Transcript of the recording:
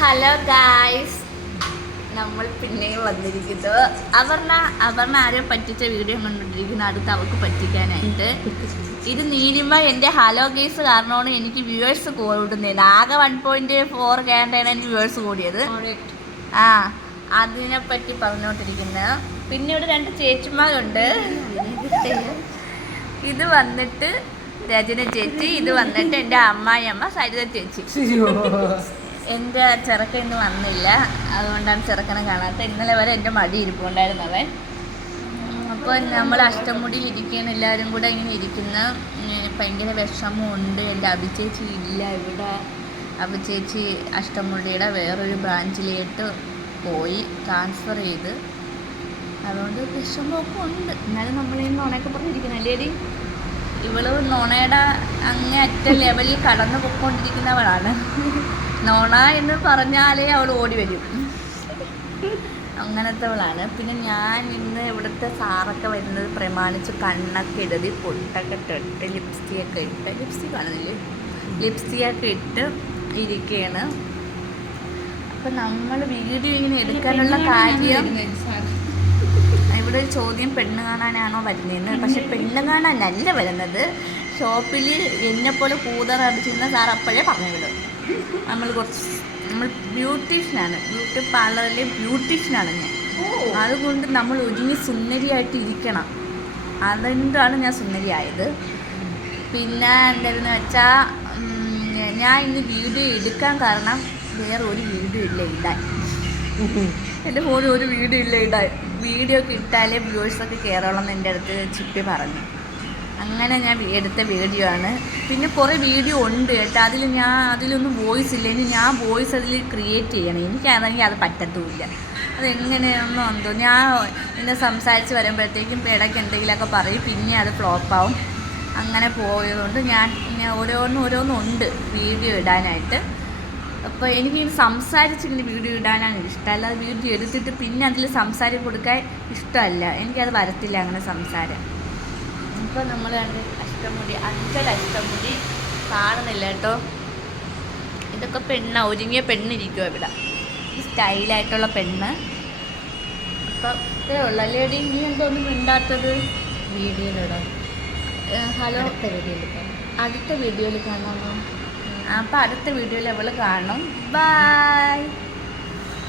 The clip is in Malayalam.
ഹലോ ഗായ്സ്, നമ്മൾ പിന്നെയും വന്നിരിക്കുന്നു. അപർണ ആരോ പറ്റിച്ച വീഡിയോ കണ്ടുകൊണ്ടിരിക്കുന്നു, അടുത്ത് അവർക്ക് പറ്റിക്കാനായിട്ട്. ഇത് നീലിമ എൻ്റെ ഹലോ ഗേസ് കാരണമാണ് എനിക്ക് വ്യൂവേഴ്സ് കൂടുന്നത്. ആകെ 1.4 കേണ്ടാണ് എനിക്ക് വ്യൂവേഴ്സ് കൂടിയത്. അതിനെപ്പറ്റി പറഞ്ഞുകൊണ്ടിരിക്കുന്നത്. പിന്നെ ഇവിടെ 2 ചേച്ചിമാരുണ്ട്. ഇത് വന്നിട്ട് രചന ചേച്ചി, ഇത് വന്നിട്ട് എൻ്റെ അമ്മായിയമ്മ സരിത ചേച്ചി. എൻ്റെ ചെറുക്കൻ ഇന്ന് വന്നില്ല, അതുകൊണ്ടാണ് ചെറുക്കനെ കാണാത്ത. ഇന്നലെ വരെ എൻ്റെ മടി ഇരിപ്പുണ്ടായിരുന്നു അവൻ. അപ്പോൾ നമ്മൾ അഷ്ടമുടിയിൽ ഇരിക്കുകയാണ്, എല്ലാവരും കൂടെ ഇങ്ങനെ ഇരിക്കുന്ന. ഭയങ്കര വിഷമമുണ്ട്. എൻ്റെ അഭിചേച്ചി ഇല്ല ഇവിടെ. അഭിചേച്ചി അഷ്ടമുടിയുടെ വേറൊരു ബ്രാഞ്ചിലേക്ക് പോയി, ട്രാൻസ്ഫർ ചെയ്ത്. അതുകൊണ്ട് വിഷമമൊക്കെ ഉണ്ട്. എന്നാലും നമ്മളിന്ന് നുണയൊക്കെ പറഞ്ഞിരിക്കുന്നല്ലേടി. ഇവള് നുണയുടെ അങ്ങേയറ്റ ലെവലിൽ കടന്നു പൊയ്ക്കൊണ്ടിരിക്കുന്നവളാണ്. നോണ എന്ന് പറഞ്ഞാലേ അവൾ ഓടി വരും, അങ്ങനത്തെവളാണ്. പിന്നെ ഞാൻ ഇന്ന് ഇവിടുത്തെ സാറൊക്കെ വരുന്നത് പ്രമാണിച്ച് കണ്ണൊക്കെ എഴുതി, പൊട്ടൊക്കെ ഇട്ടിട്ട്, ലിപ്സ്റ്റിക്കൊക്കെ ഇട്ട്, ലിപ്സ്റ്റിക് കാണുന്നില്ലേ, ലിപ്സ്റ്റിക്കൊക്കെ ഇട്ട് ഇരിക്കുകയാണ്. അപ്പം നമ്മൾ വീഡിയോ ഇങ്ങനെ എടുക്കാനുള്ള കാര്യം, ഇവിടെ ഒരു ചോദ്യം പെണ്ണ് കാണാനാണോ വരുന്നതെന്ന്. പക്ഷെ പെണ്ണ് കാണാനല്ല വരുന്നത്. ഷോപ്പിൽ എന്നെപ്പോലെ കൂതറടിച്ചിരുന്ന സാർ അപ്പോഴേ പറഞ്ഞു വിടും. നമ്മൾ ബ്യൂട്ടീഷ്യനാണ്, ബ്യൂട്ടി പാർലറിലെ ബ്യൂട്ടീഷ്യനാണ് ഞാൻ. അതുകൊണ്ട് നമ്മൾ ഒരുങ്ങി സുന്ദരിയായിട്ട് ഇരിക്കണം. അതുകൊണ്ടാണ് ഞാൻ സുന്ദരിയായത്. പിന്നെ എന്തായിരുന്നു വെച്ചാൽ, ഞാൻ ഇന്ന് വീഡിയോ എടുക്കാൻ കാരണം വേറെ ഒരു വീഡിയോ ഇല്ല ഇടാൻ. എൻ്റെ ഫോണിൽ ഒരു വീഡിയോ ഇല്ല ഇടാൻ. വീഡിയോ ഒക്കെ ഇട്ടാലേ വ്യൂവേഴ്സൊക്കെ കയറുള്ളൂ എന്ന് എൻ്റെ അടുത്ത് ചിപ്പി പറഞ്ഞു. അങ്ങനെ ഞാൻ എടുത്ത വീഡിയോ ആണ്. പിന്നെ കുറേ വീഡിയോ ഉണ്ട് കേട്ടോ, അതിലൊന്നും വോയിസ് ഇല്ല. ഇനി ഞാൻ വോയിസ് അതിൽ ക്രിയേറ്റ് ചെയ്യണം. എനിക്കാണെങ്കിൽ അത് പറ്റത്തുമില്ല. അതെങ്ങനെയാണെന്നോ എന്തോ. ഞാൻ ഇന്ന് സംസാരിച്ച് വരുമ്പോഴത്തേക്കും ഇടയ്ക്ക് എന്തെങ്കിലുമൊക്കെ പറയും, പിന്നെ അത് ഫ്ലോപ്പാവും. അങ്ങനെ പോയതുകൊണ്ട് ഞാൻ ഓരോന്നുണ്ട് വീഡിയോ ഇടാനായിട്ട്. അപ്പോൾ എനിക്കിങ്ങനെ സംസാരിച്ചിങ്ങനെ വീഡിയോ ഇടാനാണ് ഇഷ്ടം. അല്ലാതെ വീഡിയോ എടുത്തിട്ട് പിന്നെ അതിൽ സംസാരം കൊടുക്കാൻ ഇഷ്ടമല്ല. എനിക്കത് വരത്തില്ല അങ്ങനെ സംസാരം. ഇപ്പോൾ നമ്മൾ കണ്ട് അഷ്ടമുടി, അഷ്ടമുടി കാണുന്നില്ല കേട്ടോ. ഇതൊക്കെ ഒരുങ്ങിയ പെണ്ണിരിക്കുമോ ഇവിടെ, ഈ സ്റ്റൈലായിട്ടുള്ള പെണ്ണ്. അപ്പം ഇത്രേ ഉള്ളൂ അല്ലേടി. ഇനി എന്തോന്നും മിണ്ടാത്തത്? വീഡിയോയിലിടാം. ഹലോ, അടുത്ത വീഡിയോയിൽ കാണാമോ? അപ്പം അടുത്ത വീഡിയോയിൽ അവൾ കാണും. ബൈ.